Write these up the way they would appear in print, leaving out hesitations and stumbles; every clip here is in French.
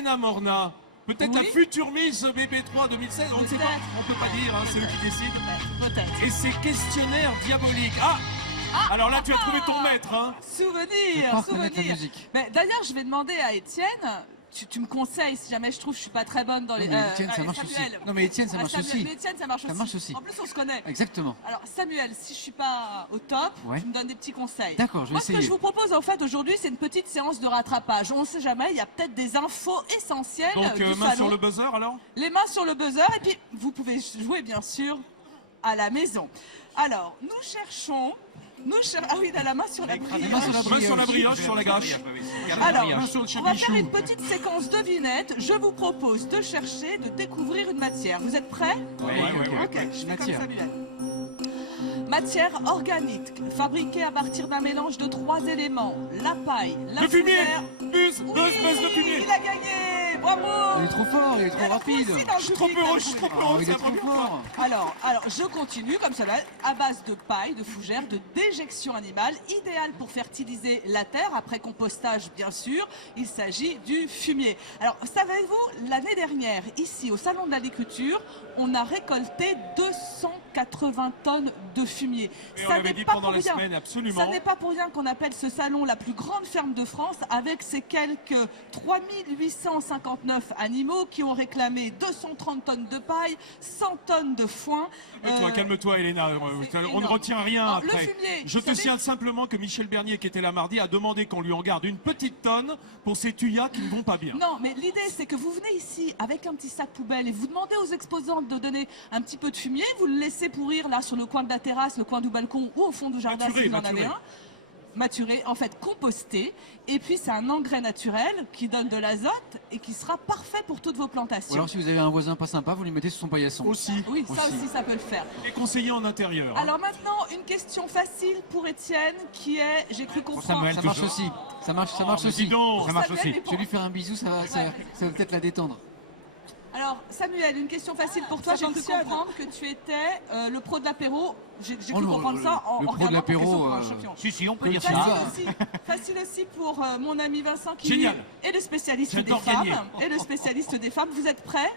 Elena Morna, peut-être Oui. la future Miss BP3 2016, on ne sait pas, on peut pas dire, hein, c'est eux qui décident. Peut-être. Et ces questionnaires diaboliques. Ah, alors là, tu as trouvé ton maître, hein. Souvenir, Pas reconnaître la souvenir. musique. Mais d'ailleurs, je vais demander à Étienne, tu me conseilles si jamais je trouve que je suis pas très bonne dans les. Non, mais Étienne, ça allez, marche aussi. Samuel. Non, mais Étienne, ça Ah, marche Samuel, aussi. mais Étienne, ça marche aussi. Ça marche aussi. En plus, on se connaît. Exactement. Alors, Samuel, si je suis pas au top, Ouais. tu me donnes des petits conseils. D'accord, je vais Moi, ce que essayer. je vous propose en fait aujourd'hui, c'est une petite séance de rattrapage. On ne sait jamais, il y a peut-être des infos essentielles. Donc, du main salon. sur le buzzer, alors. Les mains sur le buzzer et puis vous pouvez jouer bien sûr à la maison. Alors, nous cherchons... Ah oui, il a la main sur la brioche. main sur la Main sur la brioche, sur la gâche. Alors, Main sur le on va faire chapichou. une petite séquence devinette. Je vous propose de chercher, de découvrir une matière. Vous êtes prêts? Ouais, Ok, je fais comme Matière. Samuel. Matière organique, fabriquée à partir d'un mélange de 3 éléments. La paille, la Le fumier. fougère... Buzz, Oui, le fumier. il a gagné. Bravo. Il est trop fort, il est trop rapide. Je suis trop heureux, je suis trop Oh, heureux, il c'est est la trop première fois. fort. Alors, je continue comme ça, à base de paille, de fougère, de déjection animale, idéal pour fertiliser la terre, après compostage bien sûr, il s'agit du fumier. Alors, savez-vous, l'année dernière, ici au Salon de l'Agriculture, on a récolté 280 tonnes de fumier. Et on Ça l'avait n'est dit pas pendant pour les rien. semaines, absolument. Ça n'est pas pour rien qu'on appelle ce salon la plus grande ferme de France, avec ses quelques 3859 animaux qui ont réclamé 230 tonnes de paille, 100 tonnes de foin. Calme-toi, Elena. c'est On ne énorme. retient rien Non, après. le fumier, Je vous te savez- signale simplement que Michel Bernier, qui était là mardi, a demandé qu'on lui en garde une petite tonne pour ces tuyas qui ne vont pas bien. Non, mais l'idée, c'est que vous venez ici avec un petit sac poubelle et vous demandez aux exposants de donner un petit peu de fumier, vous le laissez pourrir là sur le coin de la terrasse, le coin du balcon ou au fond du jardin Maturé, si vous en maturé. avez un. Maturé, en fait composté, et puis c'est un engrais naturel qui donne de l'azote et qui sera parfait pour toutes vos Ou plantations. alors, si vous avez un voisin pas sympa, vous lui mettez sur son paillasson. Aussi. Oui, ça Aussi. aussi, ça peut le faire. Et conseiller en intérieur. hein. Alors maintenant, une question facile pour Étienne qui est, j'ai cru comprendre. Samuel. Ça marche aussi. Ça marche Oh, mais aussi. dis donc. Ça marche Samuel, aussi. mais Je pour- vais lui faire un bisou, ça va peut-être la détendre. Alors, Samuel, une question facile pour toi. J'ai cru comprendre que tu étais le pro de l'apéro. J'ai Oh cru non, comprendre ça en le pro de regardant ta question l'apéro, pour un champion. Si, on peut Comme dire ça. ça. Facile aussi pour mon ami Vincent qui Génial. lui, est le spécialiste des J'adore femmes. gagner. Et le spécialiste des femmes. Vous êtes prêts?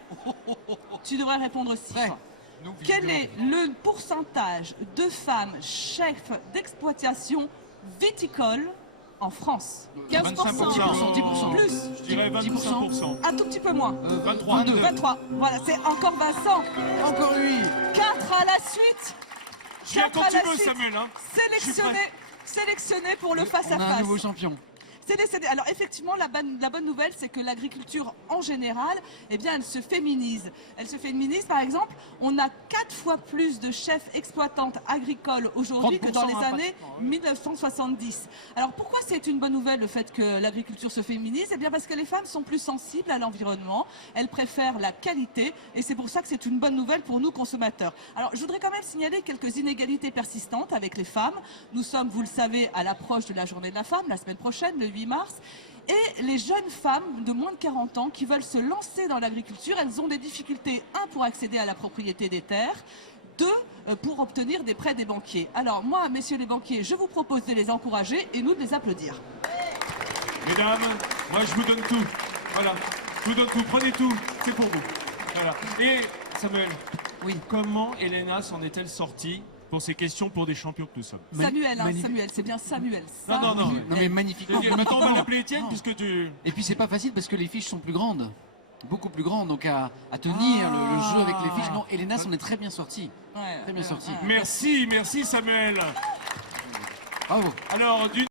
Tu devrais répondre aussi. Prêt. Quel est le pourcentage de femmes chefs d'exploitation viticole en France? 25%. 10%. Plus. Je dirais 25%. Un tout petit peu moins. 23. 22. 23. Voilà, c'est encore Vincent. Encore lui. 4 à la suite. Je viens quand Quatre à tu la veux, suite. Samuel. Hein. Sélectionné pour le On a un face-à-face. nouveau champion. Alors effectivement, la bonne nouvelle, c'est que l'agriculture en général, eh bien, elle se féminise. Elle se féminise, par exemple, on a 4 fois plus de chefs exploitantes agricoles aujourd'hui que dans les 30%, années 1970. Alors pourquoi c'est une bonne nouvelle le fait que l'agriculture se féminise? Eh bien parce que les femmes sont plus sensibles à l'environnement, elles préfèrent la qualité et c'est pour ça que c'est une bonne nouvelle pour nous consommateurs. Alors je voudrais quand même signaler quelques inégalités persistantes avec les femmes. Nous sommes, vous le savez, à l'approche de la journée de la femme, la semaine prochaine, le 8 mars. Et les jeunes femmes de moins de 40 ans qui veulent se lancer dans l'agriculture, elles ont des difficultés, 1, pour accéder à la propriété des terres, 2, pour obtenir des prêts des banquiers. Alors moi, messieurs les banquiers, je vous propose de les encourager et nous de les applaudir. Mesdames, moi je vous donne tout. Voilà. Je vous donne tout. Prenez tout. C'est pour vous. Voilà. Et Samuel, Oui. comment Elena s'en est-elle sortie pour ces questions pour des champions que nous sommes? Samuel, hein, magnifique. Samuel, c'est bien Samuel. Non, non, non. Non mais magnifiquement. Maintenant on va Non. l'appeler Étienne Non. puisque tu... Et puis c'est pas facile parce que les fiches sont plus grandes. Beaucoup plus grandes, donc à tenir le jeu avec les fiches. Non, Elena s'en est très bien sortie. Ouais, Très bien sorti. Merci, merci Samuel. Bravo. Alors, d'une